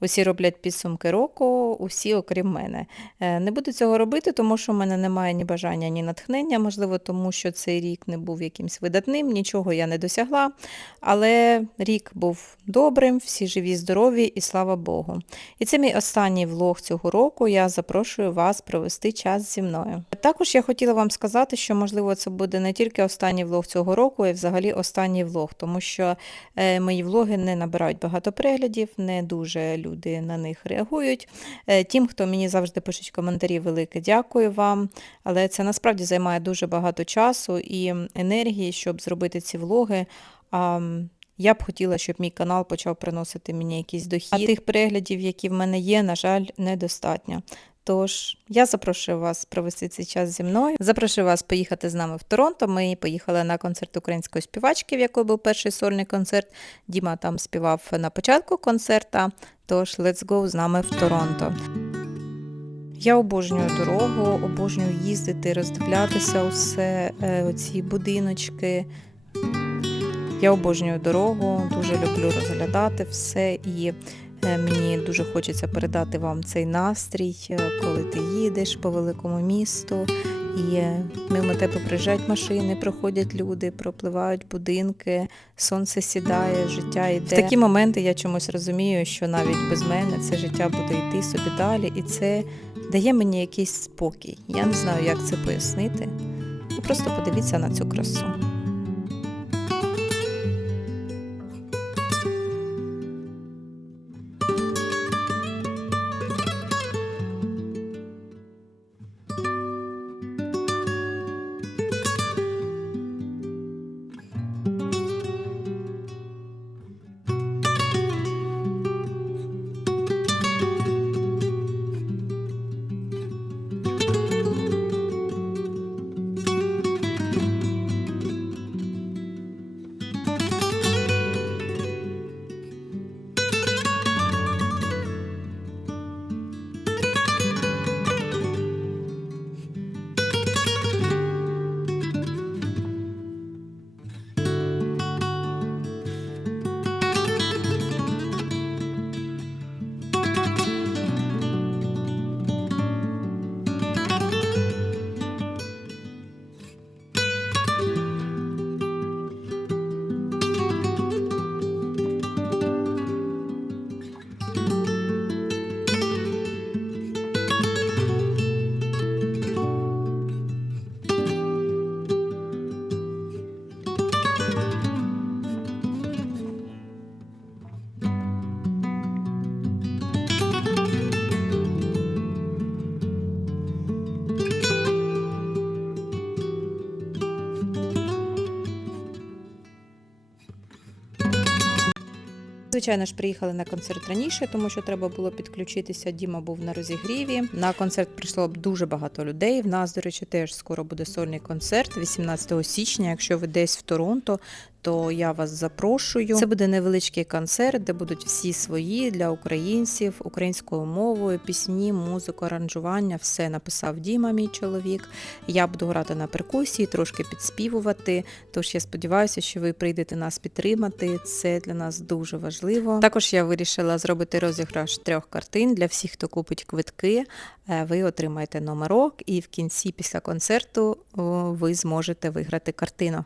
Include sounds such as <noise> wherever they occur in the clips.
Усі роблять підсумки року, усі окрім мене. Е, Не буду цього робити, тому що в мене немає ні бажання, ні натхнення. Можливо, тому що цей рік не був якимсь видатним, нічого я не досягла. Але рік був добрим, всі живі, здорові і слава Богу. І це мій останній влог цього року. Я запрошую вас провести час зі мною. Також я хотіла вам сказати, що можливо це буде не тільки останній влог цього року, а взагалі останній влог, тому що е, мої влоги не набирають багато переглядів, не дуже люди на них реагують. Е, Тим, хто мені завжди пишуть коментарі, велике дякую вам. Але це насправді займає дуже багато часу і енергії, щоб зробити ці влоги. Я б хотіла, щоб мій канал почав приносити мені якийсь дохід. А тих переглядів, які в мене є, на жаль, недостатньо. Тож я запрошую вас провести цей час зі мною. Запрошую вас поїхати з нами в Торонто. Ми поїхали на концерт української співачки, в якої був перший сольний концерт. Діма там співав на початку концерта. Тож let's go з нами в Торонто. Я обожнюю дорогу, обожнюю їздити, роздивлятися усе, е, оці будиночки. Я обожнюю дорогу, дуже люблю розглядати все і мені дуже хочеться передати вам цей настрій, е, коли ти їдеш по великому місту, і е, мимо тебе приїжджають машини, проходять люди, пропливають будинки, сонце сідає, життя йде. В такі моменти я чомусь розумію, що навіть без мене це життя буде йти собі далі, і це дає мені якийсь спокій. Я не знаю, як це пояснити. Просто подивіться на цю красу. Звичайно ж, приїхали на концерт раніше, тому що треба було підключитися. Діма був на розігріві. На концерт прийшло дуже багато людей. В нас, до речі, теж скоро буде сольний концерт 18 січня. Якщо ви десь в Торонто, то я вас запрошую. Це буде невеличкий концерт, де будуть всі свої для українців, українською мовою, пісні, музику, аранжування. Все написав Діма, мій чоловік. Я буду грати на перкусії, трошки підспівувати. Тож я сподіваюся, що ви прийдете нас підтримати. Це для нас дуже важливо. Також я вирішила зробити розіграш трьох картин для всіх, хто купить квитки. Е, Ви отримаєте номерок, і в кінці, після концерту, ви зможете виграти картину.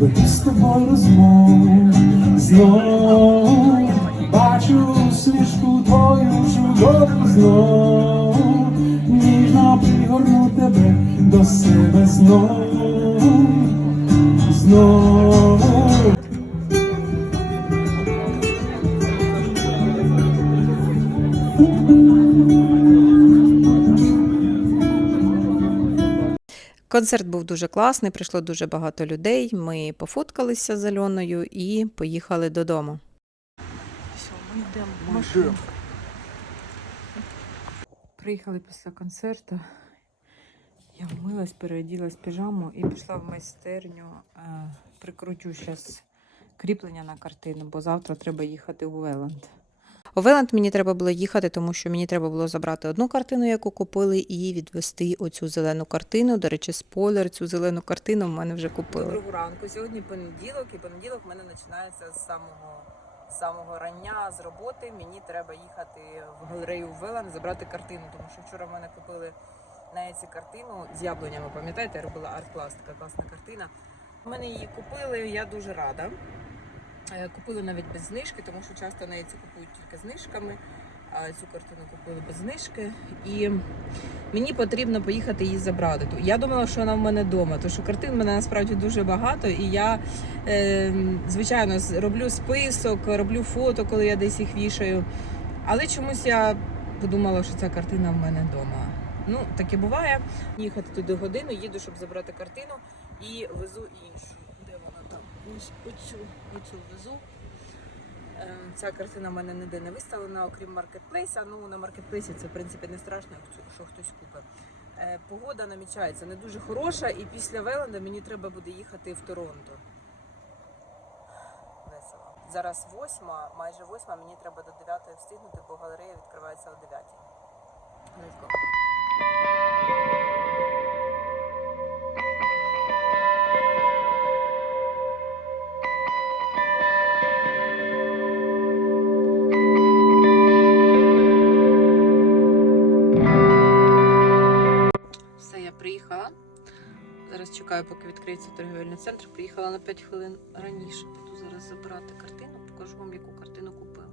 Веду з тобою розмову, знов бачу усмішку твою чудову знов, ніжно пригорну тебе до себе знов, знов. Концерт був дуже класний, прийшло дуже багато людей. Ми пофоткалися з Альоною і поїхали додому. Все, ми йдемо в машину. Приїхали після концерту. Я вмилась, переоділась в піжаму і пішла в майстерню. Е, Прикручу зараз кріплення на картину, бо завтра треба їхати у Веланд. У Веланд мені треба було їхати, тому що мені треба було забрати одну картину, яку купили, і відвести оцю зелену картину. До речі, спойлер, цю зелену картину в мене вже купили. Доброго ранку. Сьогодні понеділок, і понеділок в мене починається з самого самого рання з роботи мені треба їхати в галерею Велан забрати картину, тому що вчора в мене купили на ці картину з яблунями. Пам'ятаєте, я робила арт-клас, така класна картина. Мене її купили, я дуже рада. Е, Купили навіть без знижки, тому що часто на ці купують тільки знижками. А цю картину купили без знижки. І мені потрібно поїхати її забрати. Я думала, що вона в мене вдома, тому що картин в мене насправді дуже багато, і я, е, звичайно, роблю список, роблю фото, коли я десь їх вішаю. Але чомусь я подумала, що ця картина в мене вдома. Ну, таке буває. Їхати туди годину, їду, щоб забрати картину, і везу іншу. Ось оцю, оцю везу. Е, Ця картина в мене ніде не виставлена, окрім маркетплейса. Ну, на маркетплейсі це, в принципі, не страшно, якщо що хтось купить. Е, Погода намічається не дуже хороша, і після Веленда мені треба буде їхати в Торонто. Весело. Зараз восьма, майже восьма, мені треба до дев'ятої встигнути, бо галерея відкривається о дев'ятій. Let's go. Відкриється торгівельний центр. Приїхала на 5 хвилин раніше. Буду зараз забирати картину, покажу вам, яку картину купила.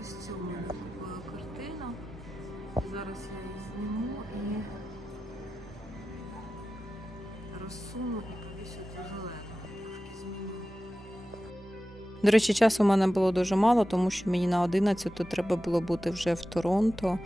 Ось цю я купила картину. Зараз я її зніму і розсуну і повісю цю зелену. До речі, часу у мене було дуже мало, тому що мені на 11 треба було бути вже в Торонто.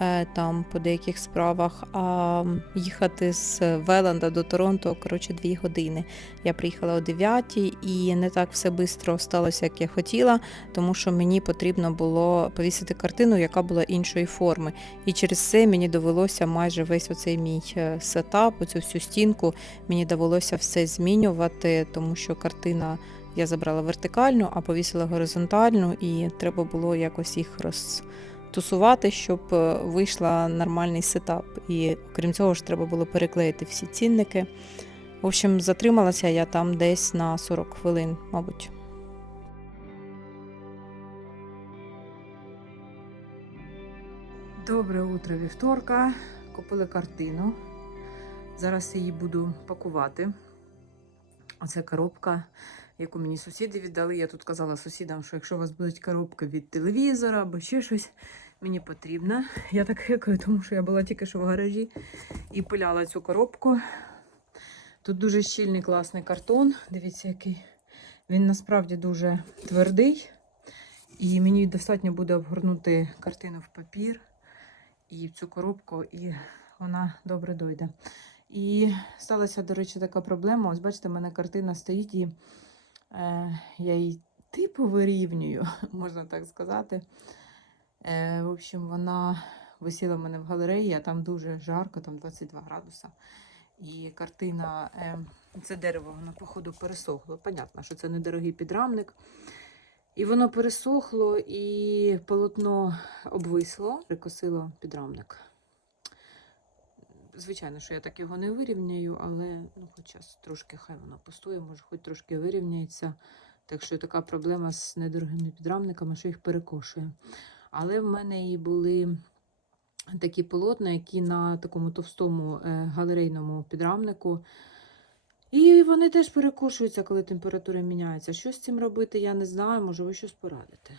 е, Там по деяких справах, а їхати з Веланда до Торонто, коротше, дві години. Я приїхала о 9 і не так все швидко сталося, як я хотіла, тому що мені потрібно було повісити картину, яка була іншої форми. І через це мені довелося майже весь оцей мій е, сетап, оцю всю стінку, мені довелося все змінювати, тому що картина я забрала вертикальну, а повісила горизонтальну, і треба було якось їх розтусувати, щоб е, вийшла нормальний сетап. І окрім цього ж треба було переклеїти всі цінники. В общем, затрималася я там десь на 40 хвилин, мабуть. Добре утро вівторка. Купили картину. Зараз її буду пакувати. Оце коробка, яку мені сусіди віддали. Я тут казала сусідам, що якщо у вас будуть коробки від телевізора або ще щось, мені потрібно. Я так хекаю, тому що я була тільки що в гаражі і пиляла цю коробку. Тут дуже щільний класний картон. Дивіться, який. Він насправді дуже твердий. І мені достатньо буде обгорнути картину в папір і в цю коробку, і вона добре дойде. І сталася, до речі, така проблема. Ось бачите, в мене картина стоїть, і я її типу вирівнюю, <laughs> можна так сказати. Е, в общем, вона висіла в мене в галереї, а там дуже жарко, там 22 градуса. І картина, е, це дерево, воно, походу, пересохло. Понятно, що це недорогий підрамник. І воно пересохло, і полотно обвисло, прикосило підрамник. Звичайно, що я так його не вирівняю, але ну, хоч час трошки хай воно постоє, може, хоч трошки вирівняється. Так що така проблема з недорогими підрамниками, що їх перекошує. Але в мене і були такі полотна, які на такому товстому е, галерейному підрамнику. І вони теж перекошуються, коли температура міняється. Що з цим робити, я не знаю. Може, ви щось порадите.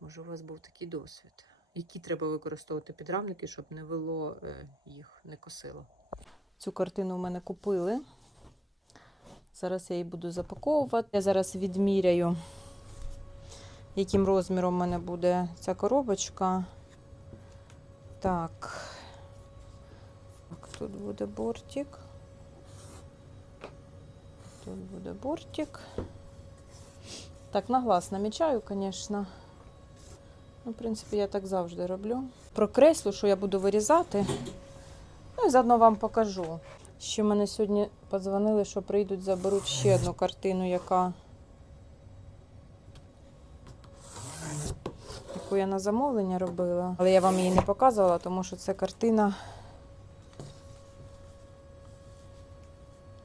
Може, у вас був такий досвід. Які треба використовувати підрамники, щоб не вело е, їх, не косило. Цю картину в мене купили. Зараз я її буду запаковувати. Я зараз відміряю, яким розміром в мене буде ця коробочка. Так. Так, тут буде бортик. Тут буде бортик. Так, на глаз намічаю, звісно. Ну, В принципі, я так завжди роблю. Прокреслю, що я буду вирізати. Ну і заодно вам покажу. Ще мене сьогодні подзвонили, що прийдуть, заберуть ще одну картину, яка яку я на замовлення робила. Але я вам її не показувала, тому що це картина.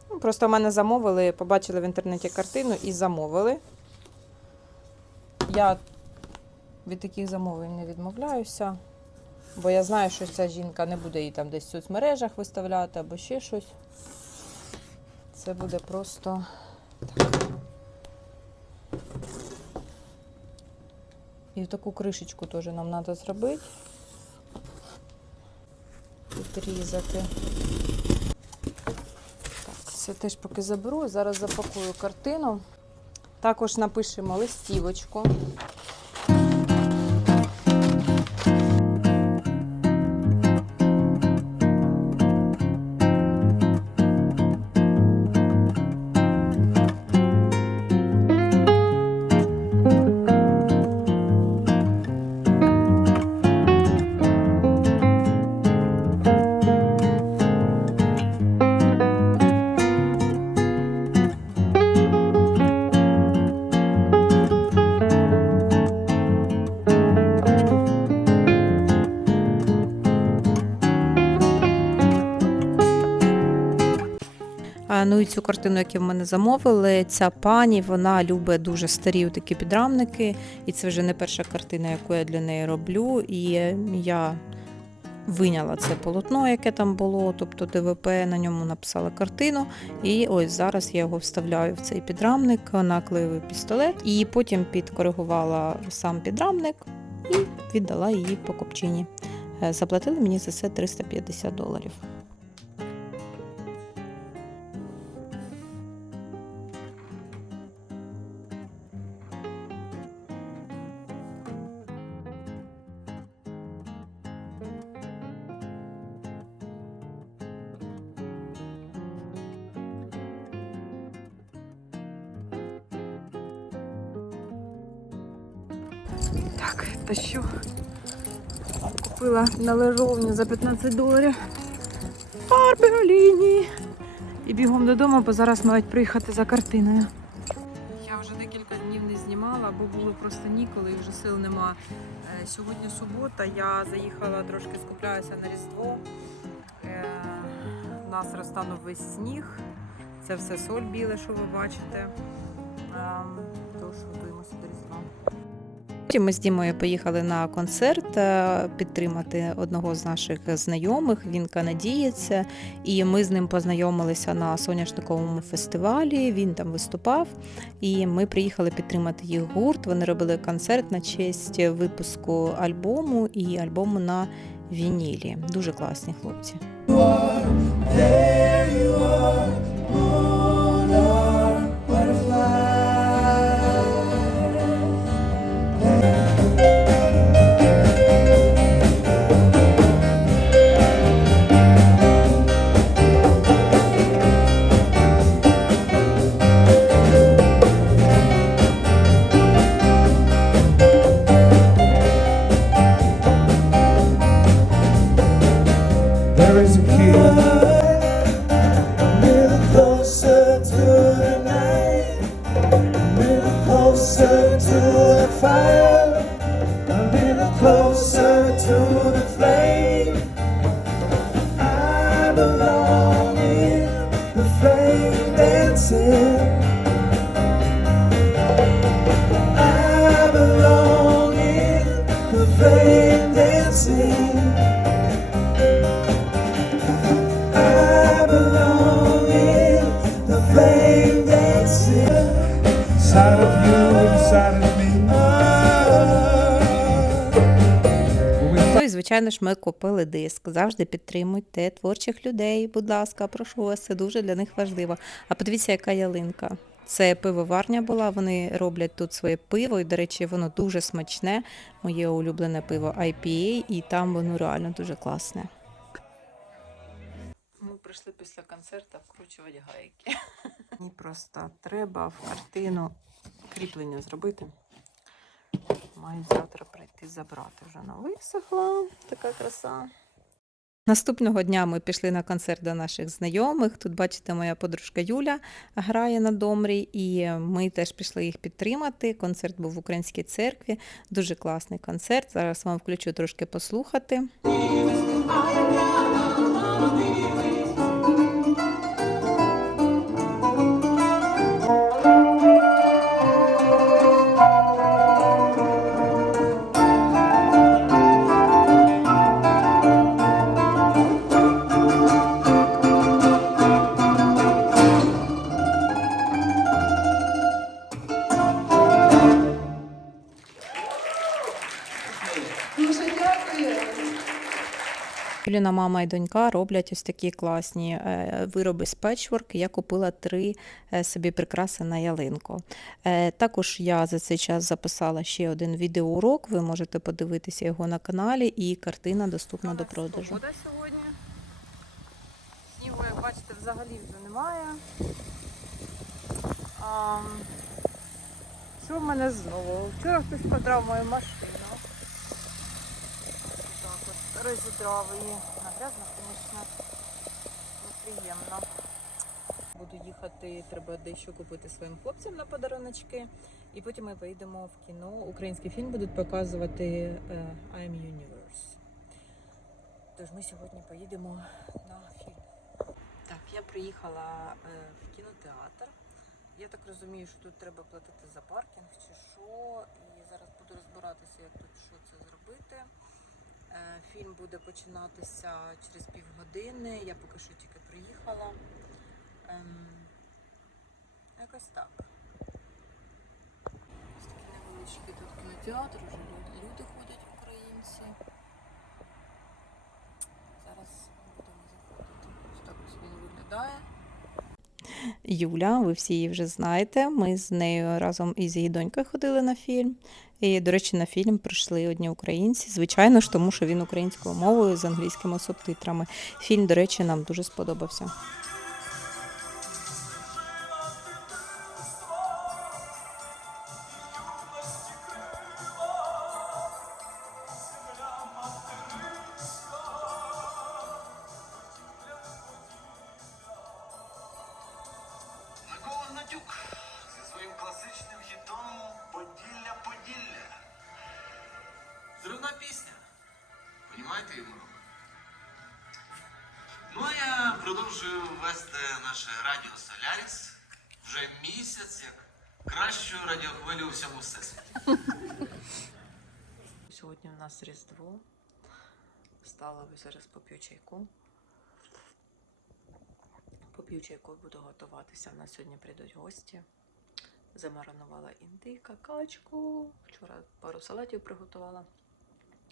Ну, Просто в мене замовили, побачили в інтернеті картину і замовили. Я від таких замовлень не відмовляюся, бо я знаю, що ця жінка не буде її там десь в соцмережах виставляти або ще щось. Це буде просто так. І таку кришечку теж нам треба зробити. Підрізати. Так, це теж поки заберу. Зараз запакую картину. Також напишемо листівочку. Ну і цю картину, яку в мене замовили, ця пані вона любить дуже старі такі підрамники, і це вже не перша картина, яку я для неї роблю. І я виняла це полотно, яке там було, тобто ДВП, на ньому написала картину. І ось зараз я його вставляю в цей підрамник, наклеюю пістолет, і потім підкоригувала сам підрамник і віддала її покупчині. Е, Заплатили мені за це 350 доларів. На лежовні за 15 доларів. Фарби. І бігом додому, бо зараз мають приїхати за картиною. Я вже декілька днів не знімала, бо було просто ніколи і вже сил нема. Е, Сьогодні субота, я заїхала трошки скупляюся на Різдво. Е, У нас розтанув весь сніг. Це все соль біле, що ви бачите. Ем, Тож готуємося до Різдва. Потім ми з Дімою поїхали на концерт е, підтримати одного з наших знайомих. Він канадієць, і ми з ним познайомилися на соняшниковому фестивалі. Він там виступав, і ми приїхали підтримати їх гурт. Вони робили концерт на честь випуску альбому і альбому на вінілі. Дуже класні хлопці. There you are, звичайно ж, ми купили диск. Завжди підтримуйте творчих людей. Будь ласка, прошу вас, це дуже для них важливо. А подивіться, яка ялинка. Це пивоварня була. Вони роблять тут своє пиво, і, до речі, воно дуже смачне. Моє улюблене пиво IPA, і там воно реально дуже класне. Ми прийшли після концерту вкручувати гайки. Мені просто треба в картину кріплення зробити. Мають завтра прийти забрати. Вже вона висохла. Така краса. Наступного дня ми пішли на концерт до наших знайомих. Тут, бачите, моя подружка Юля грає на домрі, і ми теж пішли їх підтримати. Концерт був в українській церкві. Дуже класний концерт. Зараз вам включу трошки послухати. Юліна мама і донька роблять ось такі класні е, вироби з печворк. Я купила три е, собі прикраси на ялинку. Е, Також я за цей час записала ще один відеоурок. Ви можете подивитися його на каналі, і картина доступна до продажу. Сьогодні. Снігу, як бачите, взагалі вже немає. А, що в мене знову? Вчора хтось подрав мою машину. А грязно, звісно, неприємно. Буду їхати, треба дещо купити своїм хлопцям на подаруночки. І потім ми вийдемо в кіно. Український фільм будуть показувати е, I'm Universe. Тож ми сьогодні поїдемо на фільм. Так, я приїхала е, в кінотеатр. Я так розумію, що тут треба платити за паркінг чи що. І зараз буду розбиратися, як тут що це зробити. Е, Фільм буде починатися через півгодини. Я поки що тільки приїхала. Ем, якось так. Ось такий невеличкий тут кінотеатр, вже люди ходять українці. Зараз будемо заходити. Ось так ось він виглядає. Юля, ви всі її вже знаєте. Ми з нею разом із її донькою ходили на фільм. І, до речі, на фільм прийшли одні українці. Звичайно ж, тому що він українською мовою з англійськими субтитрами. Фільм, до речі, нам дуже сподобався. Продовжую вести наше радіо Соляріс вже місяць як кращу радіохвилю у всьому всесвіті. Сьогодні у нас Різдво. Встала ви зараз поп'ю чайку. Поп'ю чайку буду готуватися. У нас сьогодні прийдуть гості. Замаринувала індика, качку. Вчора пару салатів приготувала.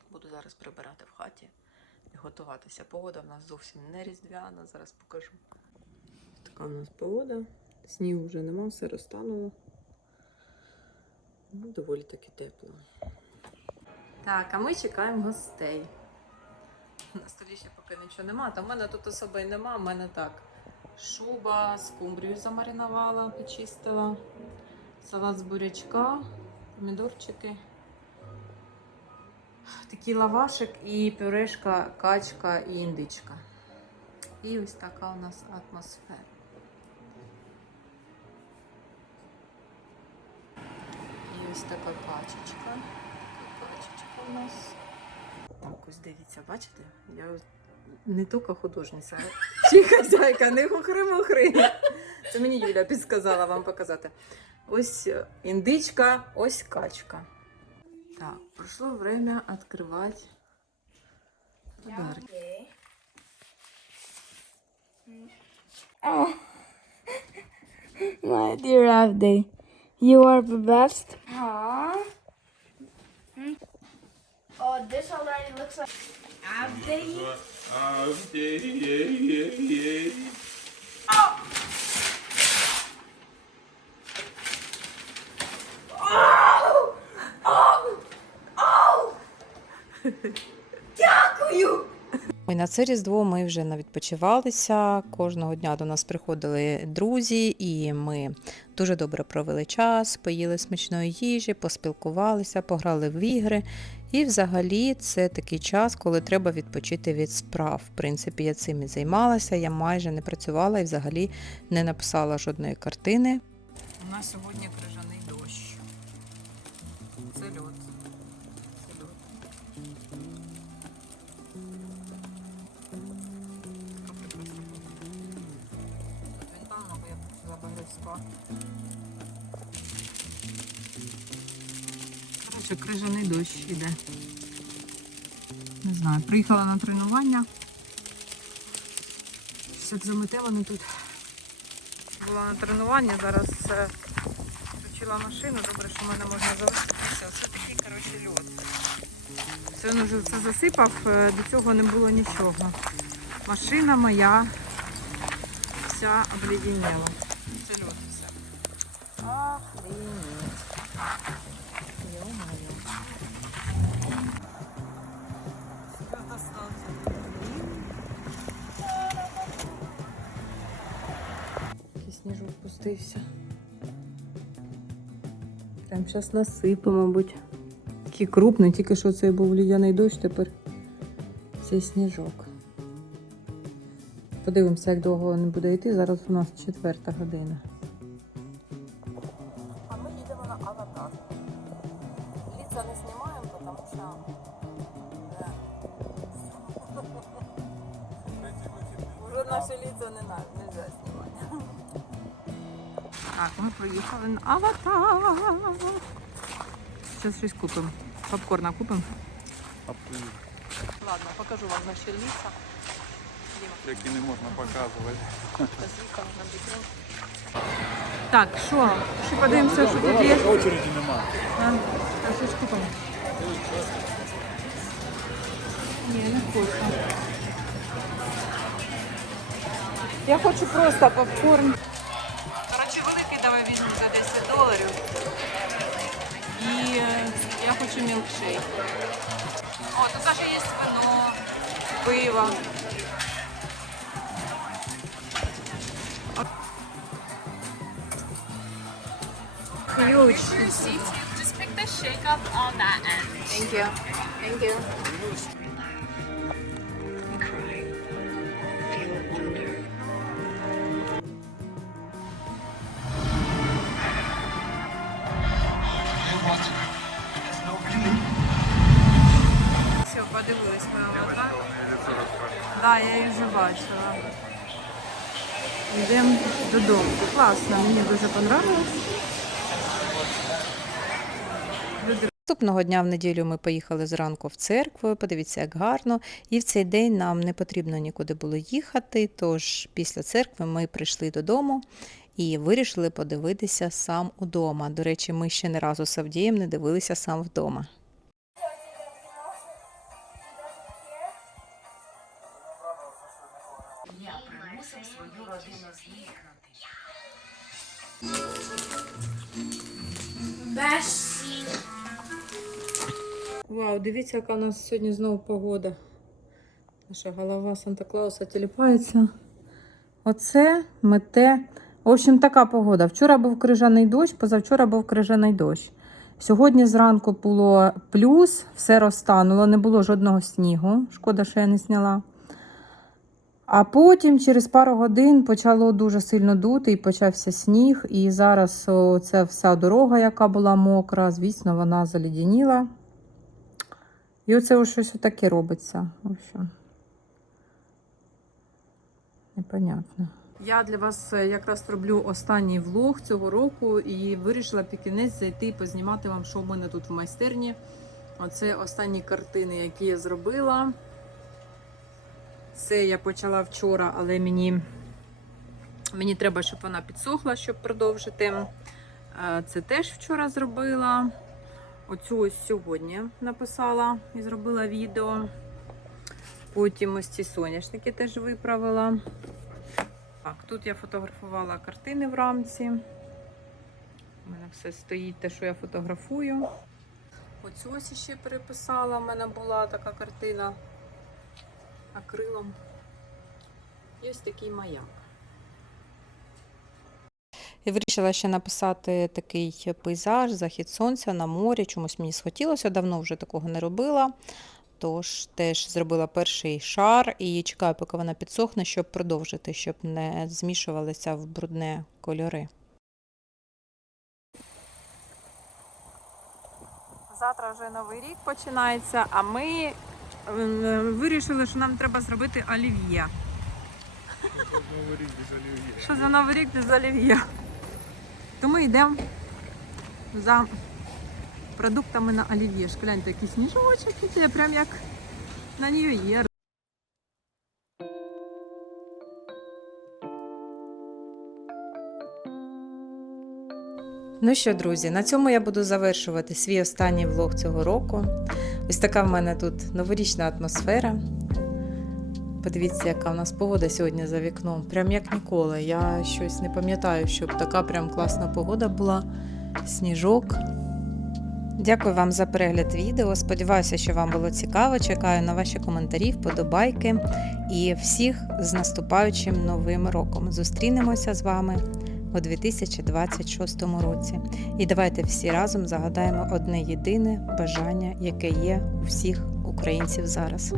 Буду зараз прибирати в хаті готуватися. Погода в нас зовсім не різдвяна, зараз покажу. Така у нас погода. Снігу вже нема, все розтануло. Ну, доволі таки тепло. Так, а ми чекаємо гостей. На столі ще поки нічого нема. Та в мене тут особи й нема. У мене так. Шуба, скумбрію замаринувала, почистила. Салат з бурячка, помідорчики. Такий лавашик і пюрешка, качка і індичка. І ось така у нас атмосфера. І ось така качечка. Качечка у нас. Так, ось дивіться, бачите? Я не тільки художниця, чи <laughs> хазяйка, не хухри-мухри. Це мені Юля підсказала вам показати. Ось індичка, ось качка. Так, пройшло время відкривати подарки. <laughs> My dear Avdi, you are the best. Aww. Oh, this already looks like Avdi. Ой, на це Різдво ми вже навідпочивалися. Кожного дня до нас приходили друзі, і ми дуже добре провели час, поїли смачної їжі, поспілкувалися, пограли в ігри. І взагалі це такий час, коли треба відпочити від справ. В принципі, я цим і займалася, я майже не працювала і взагалі не написала жодної картини. У нас сьогодні крижаний багрив. Коротше, крижаний дощ іде. Не знаю, приїхала на тренування. Все як заметелено тут. Була на тренуванні, зараз е, включила машину, добре, що в мене можна залишитися. Це такий, коротше, льод. Це він вже все засипав, е, до цього не було нічого. Машина моя вся обледенела. Це льод все. Охренеть. Ё-моё. Всё достался. Який сніжок спустився. Прям зараз насипе, мабуть. Такий крупний, тільки що це був лідяний дощ, тепер цей сніжок. Подивимося, як довго він буде йти. Зараз у нас четверта година. А ми їдемо на аватар. Ліца не знімаємо, тому що. е, Уже наші не на- нельзя знімати. Так, ми поїхали на аватар. Зараз щось купимо. Попкорна купимо. Ладно, покажу вам наші ліса. Які не можна показувати. Так, що? Ще подивимося, що тут є. Очереді немає. А, що ж купимо? Ні, не хочу. Я хочу просто попкорн. Коротше, великий давай візьму за 10 доларів. І е, я хочу мілкшейк. О, тут навіть є вино, пиво. Ключ. Just pick the shake. Все, подивились ми аватар. Да, я її вже бачила. Йдемо додому. Класно, мені дуже понравилось. Наступного дня в неділю ми поїхали зранку в церкву. Подивіться, як гарно. І в цей день нам не потрібно нікуди було їхати. Тож після церкви ми прийшли додому і вирішили подивитися сам удома. До речі, ми ще не разу з Авдієм не дивилися сам вдома. Вау, дивіться, яка у нас сьогодні знову погода. Наша голова Санта Клауса тіліпається. Оце мете. В общем, така погода. Вчора був крижаний дощ, позавчора був крижаний дощ. Сьогодні зранку було плюс, все розтануло, не було жодного снігу. Шкода, що я не зняла. А потім, через пару годин, почало дуже сильно дути і почався сніг. І зараз ця вся дорога, яка була мокра, звісно, вона залідяніла. І оце ось щось таке робиться. Общем. Непонятно. Я для вас е, якраз роблю останній влог цього року і вирішила під кінець зайти і познімати вам, що в мене тут в майстерні. Оце останні картини, які я зробила. Це я почала вчора, але мені, мені треба, щоб вона підсохла, щоб продовжити. Е, Це теж вчора зробила. Оцю ось сьогодні написала і зробила відео. Потім ось ці соняшники теж виправила. Так, тут я фотографувала картини в рамці. У мене все стоїть те, що я фотографую. Оцю ось ще переписала. У мене була така картина акрилом. Ось такий маяк. Я вирішила ще написати такий пейзаж, захід сонця на морі. Чомусь мені схотілося, давно вже такого не робила. Тож теж зробила перший шар і чекаю, поки вона підсохне, щоб продовжити, щоб не змішувалися в брудне кольори. Завтра вже новий рік починається, а ми е, вирішили, що нам треба зробити олів'є. Новий без олів'є. Що за новий рік без олів'є? То ми йдемо за продуктами на олів'є. Ж, Гляньте, який сніжочок іде, прям як на Нью-Йєр. Ну що, друзі, на цьому я буду завершувати свій останній влог цього року. Ось така в мене тут новорічна атмосфера. Подивіться, яка у нас погода сьогодні за вікном. Прям як ніколи. Я щось не пам'ятаю, щоб така прям класна погода була. Сніжок. Дякую вам за перегляд відео. Сподіваюся, що вам було цікаво. Чекаю на ваші коментарі, вподобайки і всіх з наступаючим новим роком. Зустрінемося з вами у 2026 році. І давайте всі разом загадаємо одне єдине бажання, яке є у всіх українців зараз.